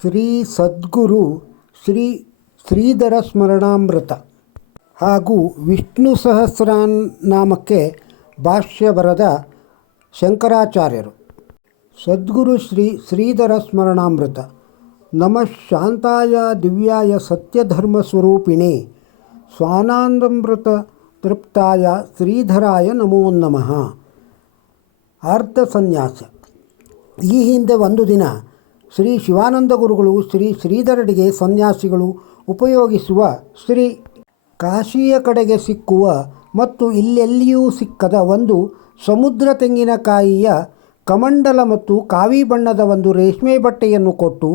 ಶ್ರೀ ಸದ್ಗುರು ಶ್ರೀ ಶ್ರೀಧರ ಸ್ಮರಣಾಮೃತ ಹಾಗೂ ವಿಷ್ಣು ಸಹಸ್ರನಾಮಕ್ಕೆ ಭಾಷ್ಯ ಬರೆದ ಶಂಕರಾಚಾರ್ಯರು. ಸದ್ಗುರು ಶ್ರೀ ಶ್ರೀಧರ ಸ್ಮರಣಾಮೃತ. ನಮಃ ಶಾಂತಾಯ ದಿವ್ಯಾಯ ಸತ್ಯಧರ್ಮ ಸ್ವರೂಪಿಣಿ. ಸ್ವಾನಂದಮೃತ ತೃಪ್ತಾಯ ಶ್ರೀಧರಾಯ ನಮೋ ನಮಃ. ಅರ್ಧ ಸನ್ಯಾಸ. ಈ ಹಿಂದೆ ಒಂದು ದಿನ ಶ್ರೀ ಶಿವಾನಂದ ಗುರುಗಳು ಶ್ರೀ ಶ್ರೀಧರಡಿಗೆ ಸನ್ಯಾಸಿಗಳು ಉಪಯೋಗಿಸುವ ಶ್ರೀ ಕಾಶಿಯ ಕಡೆಗೆ ಸಿಕ್ಕುವ ಮತ್ತು ಇಲ್ಲೆಲ್ಲಿಯೂ ಸಿಕ್ಕದ ಒಂದು ಸಮುದ್ರ ತೆಂಗಿನಕಾಯಿಯ ಕಮಂಡಲ ಮತ್ತು ಕಾವಿ ಬಣ್ಣದ ಒಂದು ರೇಷ್ಮೆ ಬಟ್ಟೆಯನ್ನು ಕೊಟ್ಟು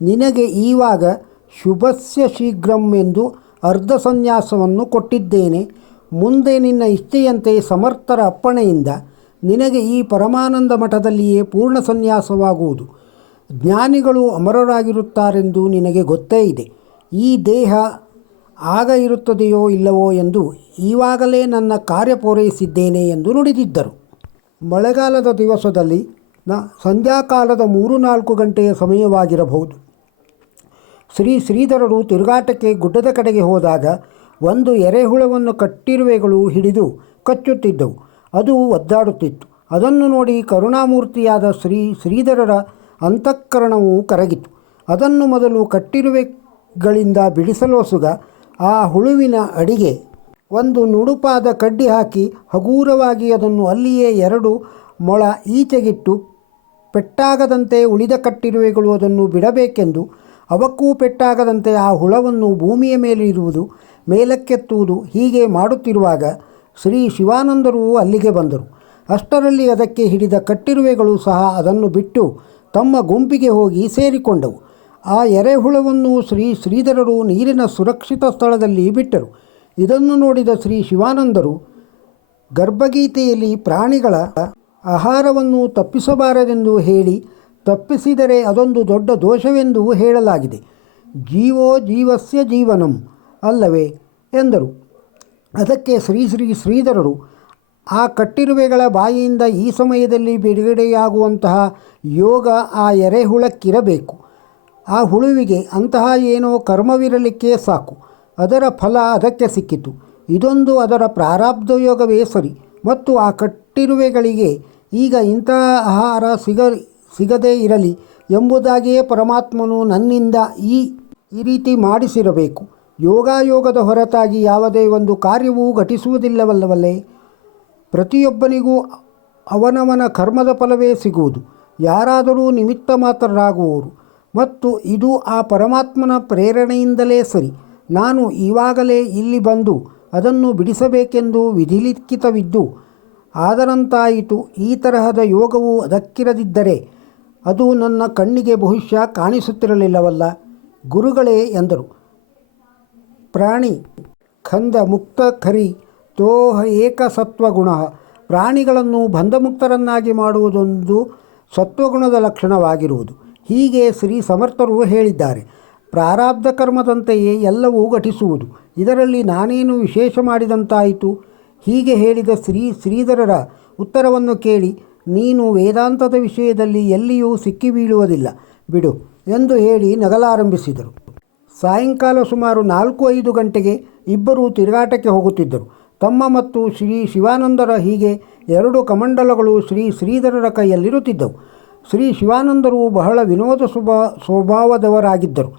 ನಿನಗೆ ಈವಾಗ ಶುಭಸ್ಯ ಶೀಘ್ರಂ ಎಂದು ಅರ್ಧ ಸನ್ಯಾಸವನ್ನು ಕೊಟ್ಟಿದ್ದೇನೆ. ಮುಂದೆ ನಿನ್ನ ಇಚ್ಛೆಯಂತೆ ಸಮರ್ಥರ ಅಪ್ಪಣೆಯಿಂದ ನಿನಗೆ ಈ ಪರಮಾನಂದ ಮಠದಲ್ಲಿಯೇ ಪೂರ್ಣ ಸನ್ಯಾಸವಾಗುವುದು. ಜ್ಞಾನಿಗಳು ಅಮರರಾಗಿರುತ್ತಾರೆಂದು ನಿನಗೆ ಗೊತ್ತೇ ಇದೆ. ಈ ದೇಹ ಆಗ ಇರುತ್ತದೆಯೋ ಇಲ್ಲವೋ ಎಂದು ಈವಾಗಲೇ ನನ್ನ ಕಾರ್ಯ ಪೂರೈಸಿದ್ದೇನೆ ಎಂದು ನುಡಿದಿದ್ದರು. ಮಳೆಗಾಲದ ದಿವಸದಲ್ಲಿ ನ ಸಂಧ್ಯಾಕಾಲದ ಮೂರು ನಾಲ್ಕು ಗಂಟೆಯ ಸಮಯವಾಗಿರಬಹುದು. ಶ್ರೀ ಶ್ರೀಧರರು ತಿರುಗಾಟಕ್ಕೆ ಗುಡ್ಡದ ಕಡೆಗೆ ಹೋದಾಗ ಒಂದು ಎರೆಹುಳವನ್ನು ಕಟ್ಟಿರುವೆಗಳು ಹಿಡಿದು ಕಚ್ಚುತ್ತಿದ್ದವು. ಅದು ಒದ್ದಾಡುತ್ತಿತ್ತು. ಅದನ್ನು ನೋಡಿ ಕರುಣಾಮೂರ್ತಿಯಾದ ಶ್ರೀ ಶ್ರೀಧರರ ಅಂತಃಕರಣವು ಕರಗಿತು. ಅದನ್ನು ಮೊದಲು ಕಟ್ಟಿರುವೆಗಳಿಂದ ಬಿಡಿಸಲೋಸುಗ ಆ ಹುಳುವಿನ ಅಡಿಗೆ ಒಂದು ನುಡುಪಾದ ಕಡ್ಡಿ ಹಾಕಿ ಹಗೂರವಾಗಿ ಅದನ್ನು ಅಲ್ಲಿಯೇ ಎರಡು ಮೊಳ ಈಚೆಗಿಟ್ಟು ಪೆಟ್ಟಾಗದಂತೆ ಉಳಿದ ಕಟ್ಟಿರುವೆಗಳು ಅದನ್ನು ಬಿಡಬೇಕೆಂದು, ಅವಕ್ಕೂ ಪೆಟ್ಟಾಗದಂತೆ ಆ ಹುಳವನ್ನು ಭೂಮಿಯ ಮೇಲೆ ಇರುವುದು, ಮೇಲಕ್ಕೆತ್ತುವುದು ಹೀಗೆ ಮಾಡುತ್ತಿರುವಾಗ ಶ್ರೀ ಶಿವಾನಂದರು ಅಲ್ಲಿಗೆ ಬಂದರು. ಅಷ್ಟರಲ್ಲಿ ಅದಕ್ಕೆ ಹಿಡಿದ ಕಟ್ಟಿರುವೆಗಳು ಸಹ ಅದನ್ನು ಬಿಟ್ಟು ತಮ್ಮ ಗುಂಪಿಗೆ ಹೋಗಿ ಸೇರಿಕೊಂಡವು. ಆ ಎರೆಹುಳವನ್ನು ಶ್ರೀ ಶ್ರೀಧರರು ನೀರಿನ ಸುರಕ್ಷಿತ ಸ್ಥಳದಲ್ಲಿ ಬಿಟ್ಟರು. ಇದನ್ನು ನೋಡಿದ ಶ್ರೀ ಶಿವಾನಂದರು, ಗರ್ಭಗೀತೆಯಲ್ಲಿ ಪ್ರಾಣಿಗಳ ಆಹಾರವನ್ನು ತಪ್ಪಿಸಬಾರದೆಂದು ಹೇಳಿ, ತಪ್ಪಿಸಿದರೆ ಅದೊಂದು ದೊಡ್ಡ ದೋಷವೆಂದು ಹೇಳಲಾಗಿದೆ. ಜೀವೋ ಜೀವಸ್ಯ ಜೀವನಂ ಅಲ್ಲವೇ ಎಂದರು. ಅದಕ್ಕೆ ಶ್ರೀ ಶ್ರೀ ಶ್ರೀಧರರು ಆ ಕಟ್ಟಿರುವೆಗಳ ಬಾಯಿಯಿಂದ ಈ ಸಮಯದಲ್ಲಿ ಬಿಡುಗಡೆಯಾಗುವಂತಹ ಯೋಗ ಆ ಎರೆಹುಳಕ್ಕಿರಬೇಕು. ಆ ಹುಳುವಿಗೆ ಅಂತಹ ಏನೋ ಕರ್ಮವಿರಲಿಕ್ಕೆ ಸಾಕು. ಅದರ ಫಲ ಅದಕ್ಕೆ ಸಿಕ್ಕಿತು. ಇದೊಂದು ಅದರ ಪ್ರಾರಬ್ಧ ಯೋಗವೇ ಸರಿ. ಮತ್ತು ಆ ಕಟ್ಟಿರುವೆಗಳಿಗೆ ಈಗ ಇಂತಹ ಆಹಾರ ಸಿಗ, ಸಿಗದೇ ಇರಲಿ ಎಂಬುದಾಗಿಯೇ ಪರಮಾತ್ಮನು ನನ್ನಿಂದ ಈ ಈ ರೀತಿ ಮಾಡಿಸಿರಬೇಕು. ಯೋಗಾಯೋಗದ ಹೊರತಾಗಿ ಯಾವುದೇ ಒಂದು ಕಾರ್ಯವೂ ಘಟಿಸುವುದಿಲ್ಲವಲ್ಲವಲ್ಲೇ? ಪ್ರತಿಯೊಬ್ಬನಿಗೂ ಅವನವನ ಕರ್ಮದ ಫಲವೇ ಸಿಗುವುದು. ಯಾರಾದರೂ ನಿಮಿತ್ತ ಮಾತ್ರರಾಗುವವರು ಮತ್ತು ಇದು ಆ ಪರಮಾತ್ಮನ ಪ್ರೇರಣೆಯಿಂದಲೇ ಸರಿ. ನಾನು ಈವಾಗಲೇ ಇಲ್ಲಿ ಬಂದು ಅದನ್ನು ಬಿಡಿಸಬೇಕೆಂದು ವಿಧಿಲಿಖಿತವಿದ್ದು, ಆದರಂತಾಯಿತು ಈ ತರಹದ ಯೋಗವು ಅದಕ್ಕಿರದಿದ್ದರೆ ಅದು ನನ್ನ ಕಣ್ಣಿಗೆ ಬಹುಶಃ ಕಾಣಿಸುತ್ತಿರಲಿಲ್ಲವಲ್ಲ. ಗುರುಗಳೇ ಎಂದರು. ಪ್ರಾಣಿ, ಖಂದ ಮುಕ್ತ ಖರಿ ತೋಹ ಏಕಸತ್ವಗುಣ. ಪ್ರಾಣಿಗಳನ್ನು ಬಂಧಮುಕ್ತರನ್ನಾಗಿ ಮಾಡುವುದೊಂದು ಸತ್ವಗುಣದ ಲಕ್ಷಣವಾಗಿರುವುದು. ಹೀಗೆ ಶ್ರೀ ಸಮರ್ಥರು ಹೇಳಿದ್ದಾರೆ. ಪ್ರಾರಬ್ಧ ಕರ್ಮದಂತೆಯೇ ಎಲ್ಲವೂ ಘಟಿಸುವುದು. ಇದರಲ್ಲಿ ನಾನೇನು ವಿಶೇಷ ಮಾಡಿದಂತಾಯಿತು? ಹೀಗೆ ಹೇಳಿದ ಶ್ರೀ ಶ್ರೀಧರರ ಉತ್ತರವನ್ನು ಕೇಳಿ, ನೀನು ವೇದಾಂತದ ವಿಷಯದಲ್ಲಿ ಎಲ್ಲಿಯೂ ಸಿಕ್ಕಿ ಬೀಳುವುದಿಲ್ಲ, ಬಿಡು ಎಂದು ಹೇಳಿ ನಗಲಾರಂಭಿಸಿದರು. ಸಾಯಂಕಾಲ ಸುಮಾರು ನಾಲ್ಕು ಐದು ಗಂಟೆಗೆ ಇಬ್ಬರೂ ತಿರುಗಾಟಕ್ಕೆ ಹೋಗುತ್ತಿದ್ದರು. ತಮ್ಮ ಮತ್ತು ಶ್ರೀ ಶಿವಾನಂದರ ಹೀಗೆ ಎರಡು ಕಮಂಡಲಗಳು ಶ್ರೀ ಶ್ರೀಧರರ ಕೈಯಲ್ಲಿರುತ್ತಿದ್ದವು. ಶ್ರೀ ಶಿವಾನಂದರು ಬಹಳ ವಿನೋದ ಸ್ವಭಾ, ಸ್ವಭಾವದವರಾಗಿದ್ದರು.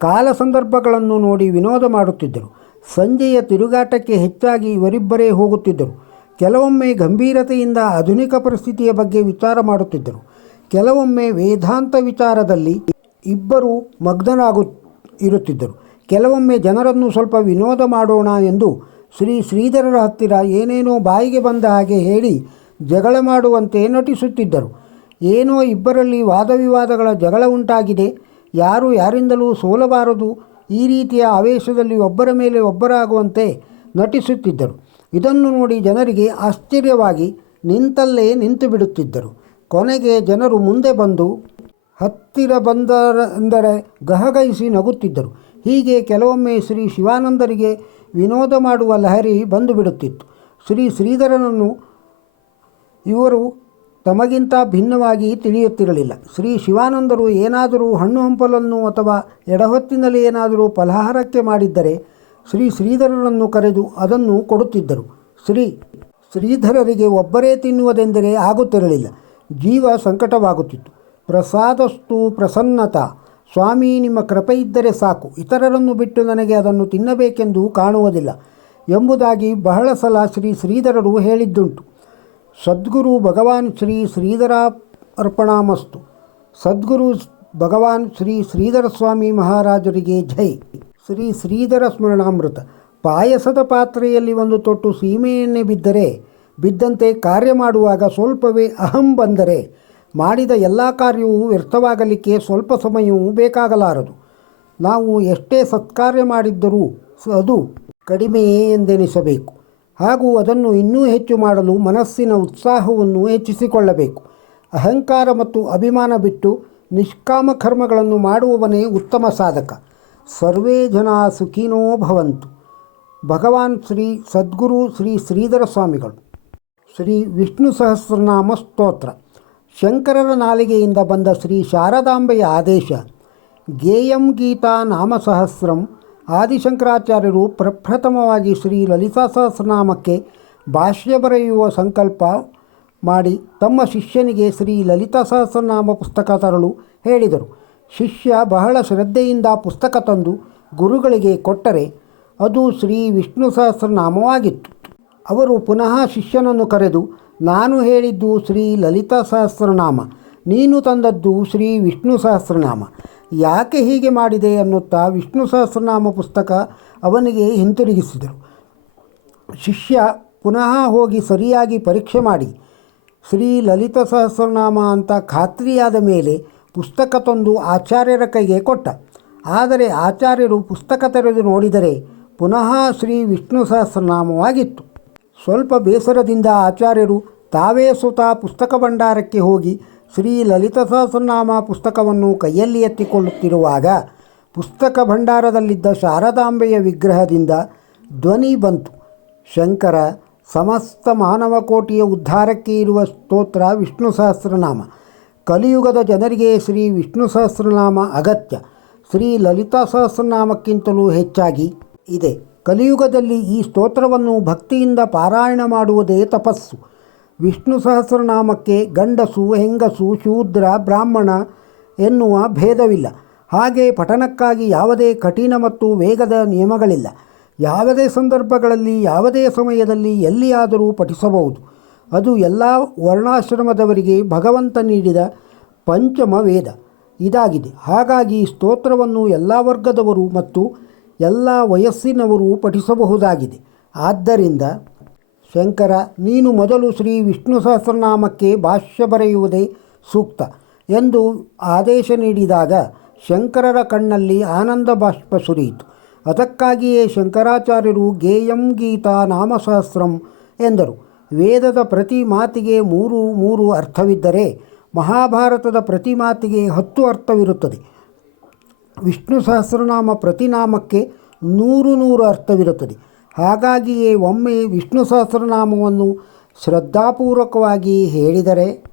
ಕಾಲ ಸಂದರ್ಭಗಳನ್ನು ನೋಡಿ ವಿನೋದ ಮಾಡುತ್ತಿದ್ದರು. ಸಂಜೆಯ ತಿರುಗಾಟಕ್ಕೆ ಹೆಚ್ಚಾಗಿ ಇವರಿಬ್ಬರೇ ಹೋಗುತ್ತಿದ್ದರು. ಕೆಲವೊಮ್ಮೆ ಗಂಭೀರತೆಯಿಂದ ಆಧುನಿಕ ಪರಿಸ್ಥಿತಿಯ ಬಗ್ಗೆ ವಿಚಾರ ಮಾಡುತ್ತಿದ್ದರು. ಕೆಲವೊಮ್ಮೆ ವೇದಾಂತ ವಿಚಾರದಲ್ಲಿ ಇಬ್ಬರು ಮಗ್ನರಾಗು, ಇರುತ್ತಿದ್ದರು. ಕೆಲವೊಮ್ಮೆ ಜನರನ್ನು ಸ್ವಲ್ಪ ವಿನೋದ ಮಾಡೋಣ ಎಂದು ಶ್ರೀ ಶ್ರೀಧರರ ಹತ್ತಿರ ಏನೇನೋ ಬಾಯಿಗೆ ಬಂದ ಹಾಗೆ ಹೇಳಿ ಜಗಳ ಮಾಡುವಂತೆ ನಟಿಸುತ್ತಿದ್ದರು. ಏನೋ ಇಬ್ಬರಲ್ಲಿ ವಾದವಿವಾದಗಳ ಜಗಳ ಉಂಟಾಗಿದೆ. ಯಾರು ಯಾರಿಂದಲೂ ಸೋಲಬಾರದು. ಈ ರೀತಿಯ ಆವೇಶದಲ್ಲಿ ಒಬ್ಬರ ಮೇಲೆ ಒಬ್ಬರಾಗುವಂತೆ ನಟಿಸುತ್ತಿದ್ದರು. ಇದನ್ನು ನೋಡಿ ಜನರಿಗೆ ಆಶ್ಚರ್ಯವಾಗಿ ನಿಂತಲ್ಲೇ ನಿಂತು ಬಿಡುತ್ತಿದ್ದರು ಕೊನೆಗೆ ಜನರು ಮುಂದೆ ಬಂದು, ಹತ್ತಿರ ಬಂದರೆಂದರೆ ಗಹಗೈಸಿ ನಗುತ್ತಿದ್ದರು. ಹೀಗೆ ಕೆಲವೊಮ್ಮೆ ಶ್ರೀ ಶಿವಾನಂದರಿಗೆ ವಿನೋದ ಮಾಡುವ ಲಹರಿ ಬಂದು ಬಿಡುತ್ತಿತ್ತು ಶ್ರೀ ಶ್ರೀಧರನನ್ನು ಇವರು ತಮಗಿಂತ ಭಿನ್ನವಾಗಿ ತಿಳಿಯುತ್ತಿರಲಿಲ್ಲ. ಶ್ರೀ ಶಿವಾನಂದರು ಏನಾದರೂ ಹಣ್ಣು ಹಂಪಲನ್ನು ಅಥವಾ ಎಡಹೊತ್ತಿನಲ್ಲಿ ಏನಾದರೂ ಫಲಹಾರಕ್ಕೆ ಮಾಡಿದ್ದರೆ ಶ್ರೀ ಶ್ರೀಧರರನ್ನು ಕರೆದು ಅದನ್ನು ಕೊಡುತ್ತಿದ್ದರು. ಶ್ರೀ ಶ್ರೀಧರರಿಗೆ ಒಬ್ಬರೇ ತಿನ್ನುವುದೆಂದರೆ ಆಗುತ್ತಿರಲಿಲ್ಲ. ಜೀವ ಸಂಕಟವಾಗುತ್ತಿತ್ತು. ಪ್ರಸಾದಸ್ತು ಪ್ರಸನ್ನತಾ ಸ್ವಾಮಿ, ನಿಮ್ಮ ಕೃಪೆ ಇದ್ದರೆ ಸಾಕು. ಇತರರನ್ನು ಬಿಟ್ಟು ನನಗೆ ಅದನ್ನು ತಿನ್ನಬೇಕೆಂದು ಕಾಣುವುದಿಲ್ಲ ಎಂಬುದಾಗಿ ಬಹಳ ಸಲ ಶ್ರೀ ಶ್ರೀಧರರು ಹೇಳಿದ್ದುಂಟು. ಸದ್ಗುರು ಭಗವಾನ್ ಶ್ರೀ ಶ್ರೀಧರ ಅರ್ಪಣಾಮಸ್ತು ಸದ್ಗುರು ಭಗವಾನ್ ಶ್ರೀ ಶ್ರೀಧರ ಸ್ವಾಮಿ ಮಹಾರಾಜರಿಗೆ ಜೈ. ಶ್ರೀ ಶ್ರೀಧರ ಸ್ಮರಣಾಮೃತ. ಪಾಯಸದ ಪಾತ್ರೆಯಲ್ಲಿ ಒಂದು ತೊಟ್ಟು ಸೀಮೆಯನ್ನೇ ಬಿದ್ದರೆ, ಬಿದ್ದಂತೆ ಕಾರ್ಯ ಮಾಡುವಾಗ ಸ್ವಲ್ಪವೇ ಅಹಂ ಬಂದರೆ ಮಾಡಿದ ಎಲ್ಲ ಕಾರ್ಯವೂ ವ್ಯರ್ಥವಾಗಲಿಕ್ಕೆ ಸ್ವಲ್ಪ ಸಮಯವೂ ಬೇಕಾಗಲಾರದು. ನಾವು ಎಷ್ಟೇ ಸತ್ಕಾರ್ಯ ಮಾಡಿದ್ದರೂ ಅದು ಕಡಿಮೆಯೇ ಎಂದೆನಿಸಬೇಕು. ಹಾಗೂ ಅದನ್ನು ಇನ್ನೂ ಹೆಚ್ಚು ಮಾಡಲು ಮನಸ್ಸಿನ ಉತ್ಸಾಹವನ್ನು ಹೆಚ್ಚಿಸಿಕೊಳ್ಳಬೇಕು. ಅಹಂಕಾರ ಮತ್ತು ಅಭಿಮಾನ ಬಿಟ್ಟು ನಿಷ್ಕಾಮ ಕರ್ಮಗಳನ್ನು ಮಾಡುವವನೇ ಉತ್ತಮ ಸಾಧಕ. ಸರ್ವೇ ಜನ ಸುಖಿನೋ ಭವಂತು. ಭಗವಾನ್ ಶ್ರೀ ಸದ್ಗುರು ಶ್ರೀ ಶ್ರೀಧರ ಸ್ವಾಮಿಗಳು. ಶ್ರೀ ವಿಷ್ಣು ಸಹಸ್ರನಾಮ ಸ್ತೋತ್ರ. ಶಂಕರರ ನಾಲಿಗೆಯಿಂದ ಬಂದ ಶ್ರೀ ಶಾರದಾಂಬೆಯ ಆದೇಶ, ಗೇಯಂ ಗೀತಾ ನಾಮಸಹಸ್ರಂ ಆದಿಶಂಕರಾಚಾರ್ಯರು ಪ್ರಪ್ರಥಮವಾಗಿ ಶ್ರೀ ಲಲಿತಾ ಸಹಸ್ರನಾಮಕ್ಕೆ ಭಾಷ್ಯ ಬರೆಯುವ ಸಂಕಲ್ಪ ಮಾಡಿ ತಮ್ಮ ಶಿಷ್ಯನಿಗೆ ಶ್ರೀ ಲಲಿತಾ ಸಹಸ್ರನಾಮ ಪುಸ್ತಕ ತರಲು ಹೇಳಿದರು. ಶಿಷ್ಯ ಬಹಳ ಶ್ರದ್ಧೆಯಿಂದ ಪುಸ್ತಕ ತಂದು ಗುರುಗಳಿಗೆ ಕೊಟ್ಟರೆ ಅದು ಶ್ರೀ ವಿಷ್ಣು ಸಹಸ್ರನಾಮವಾಗಿತ್ತು. ಅವರು ಪುನಃ ಶಿಷ್ಯನನ್ನು ಕರೆದು ನಾನು ಹೇಳಿದ್ದು ಶ್ರೀ ಲಲಿತಾ ಸಹಸ್ರನಾಮ, ನೀನು ತಂದದ್ದು ಶ್ರೀ ವಿಷ್ಣು ಸಹಸ್ರನಾಮ. ಯಾಕೆ ಹೀಗೆ ಮಾಡಿದೆ ಅನ್ನುತ್ತಾ ವಿಷ್ಣು ಸಹಸ್ರನಾಮ ಪುಸ್ತಕ ಅವನಿಗೆ ಹಿಂತಿರುಗಿಸಿದರು. ಶಿಷ್ಯ ಪುನಃ ಹೋಗಿ ಸರಿಯಾಗಿ ಪರೀಕ್ಷೆ ಮಾಡಿ, ಶ್ರೀ ಲಲಿತ ಸಹಸ್ರನಾಮ ಅಂತ ಖಾತ್ರಿಯಾದ ಮೇಲೆ ಪುಸ್ತಕ ತಂದು ಆಚಾರ್ಯರ ಕೈಗೆ ಕೊಟ್ಟ. ಆದರೆ ಆಚಾರ್ಯರು ಪುಸ್ತಕ ತೆರೆದು ನೋಡಿದರೆ ಪುನಃ ಶ್ರೀ ವಿಷ್ಣು ಸಹಸ್ರನಾಮವಾಗಿತ್ತು. ಸ್ವಲ್ಪ ಬೇಸರದಿಂದ ಆಚಾರ್ಯರು ತಾವೇ ಸುತ ಪುಸ್ತಕ ಭಂಡಾರಕ್ಕೆ ಹೋಗಿ ಶ್ರೀ ಲಲಿತ ಸಹಸ್ರನಾಮ ಪುಸ್ತಕವನ್ನು ಕೈಯಲ್ಲಿ ಎತ್ತಿಕೊಳ್ಳುತ್ತಿರುವಾಗ ಪುಸ್ತಕ ಭಂಡಾರದಲ್ಲಿದ್ದ ಶಾರದಾಂಬೆಯ ವಿಗ್ರಹದಿಂದ ಧ್ವನಿ ಬಂತು. ಶಂಕರ, ಸಮಸ್ತ ಮಾನವ ಕೋಟಿಯ ಉದ್ಧಾರಕ್ಕೆ ಇರುವ ಸ್ತೋತ್ರ ವಿಷ್ಣು ಸಹಸ್ರನಾಮ. ಕಲಿಯುಗದ ಜನರಿಗೆ ಶ್ರೀ ವಿಷ್ಣು ಸಹಸ್ರನಾಮ ಅಗತ್ಯ. ಶ್ರೀ ಲಲಿತಾ ಸಹಸ್ರನಾಮಕ್ಕಿಂತಲೂ ಹೆಚ್ಚಾಗಿ ಇದೆ. ಕಲಿಯುಗದಲ್ಲಿ ಈ ಸ್ತೋತ್ರವನ್ನು ಭಕ್ತಿಯಿಂದ ಪಾರಾಯಣ ಮಾಡುವುದೇ ತಪಸ್ಸು. ವಿಷ್ಣು ಸಹಸ್ರನಾಮಕ್ಕೆ ಗಂಡಸು, ಹೆಂಗಸು, ಶೂದ್ರ, ಬ್ರಾಹ್ಮಣ ಎನ್ನುವ ಭೇದವಿಲ್ಲ. ಹಾಗೆ ಪಠನಕ್ಕಾಗಿ ಯಾವುದೇ ಕಠಿಣ ಮತ್ತು ವೇಗದ ನಿಯಮಗಳಿಲ್ಲ. ಯಾವುದೇ ಸಂದರ್ಭಗಳಲ್ಲಿ, ಯಾವುದೇ ಸಮಯದಲ್ಲಿ ಎಲ್ಲಿಯಾದರೂ ಪಠಿಸಬಹುದು. ಅದು ಎಲ್ಲ ವರ್ಣಾಶ್ರಮದವರಿಗೆ ಭಗವಂತ ನೀಡಿದ ಪಂಚಮ ವೇದ ಇದಾಗಿದೆ. ಹಾಗಾಗಿ ಸ್ತೋತ್ರವನ್ನು ಎಲ್ಲ ವರ್ಗದವರು ಮತ್ತು ಎಲ್ಲ ವಯಸ್ಸಿನವರು ಪಠಿಸಬಹುದಾಗಿದೆ. ಆದ್ದರಿಂದ ಶಂಕರ, ನೀನು ಮೊದಲು ಶ್ರೀ ವಿಷ್ಣು ಸಹಸ್ರನಾಮಕ್ಕೆ ಭಾಷ್ಯ ಬರೆಯುವುದೇ ಸೂಕ್ತ ಎಂದು ಆದೇಶ ನೀಡಿದಾಗ ಶಂಕರರ ಕಣ್ಣಲ್ಲಿ ಆನಂದ ಬಾಷ್ಪ ಸುರಿಯಿತು. ಅದಕ್ಕಾಗಿಯೇ ಶಂಕರಾಚಾರ್ಯರು ಗೇಯಂ ಗೀತಾ ನಾಮಸಹಸ್ರಂ ಎಂದರು. ವೇದದ ಪ್ರತಿ ಮಾತಿಗೆ ಮೂರು ಮೂರು ಅರ್ಥವಿದ್ದರೆ ಮಹಾಭಾರತದ ಪ್ರತಿ ಮಾತಿಗೆ ಹತ್ತು ಅರ್ಥವಿರುತ್ತದೆ. ವಿಷ್ಣು ಸಹಸ್ರನಾಮ ಪ್ರತಿನಾಮಕ್ಕೆ ನೂರು ನೂರು ಅರ್ಥವಿರುತ್ತದೆ. ಹಾಗಾಗಿಯೇ ಒಮ್ಮೆ ವಿಷ್ಣು ಸಹಸ್ರನಾಮವನ್ನು ಶ್ರದ್ಧಾಪೂರ್ವಕವಾಗಿ ಹೇಳಿದರೆ,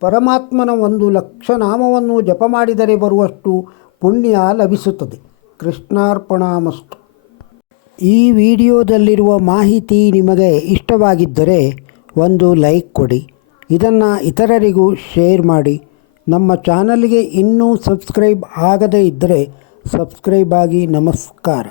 ಪರಮಾತ್ಮನ ಒಂದು ಲಕ್ಷ ನಾಮವನ್ನು ಜಪ ಮಾಡಿದರೆ ಬರುವಷ್ಟು ಪುಣ್ಯ ಲಭಿಸುತ್ತದೆ. ಕೃಷ್ಣಾರ್ಪಣಾಮಸ್ತು. ಈ ವಿಡಿಯೋದಲ್ಲಿರುವ ಮಾಹಿತಿ ನಿಮಗೆ ಇಷ್ಟವಾಗಿದ್ದರೆ ಒಂದು ಲೈಕ್ ಕೊಡಿ. ಇದನ್ನು ಇತರರಿಗೂ ಶೇರ್ ಮಾಡಿ. ನಮ್ಮ ಚಾನಲ್ಗೆ ಇನ್ನೂ ಸಬ್ಸ್ಕ್ರೈಬ್ ಆಗದೇ ಇದ್ದರೆ ಸಬ್ಸ್ಕ್ರೈಬ್ ಆಗಿ ನಮಸ್ಕಾರ.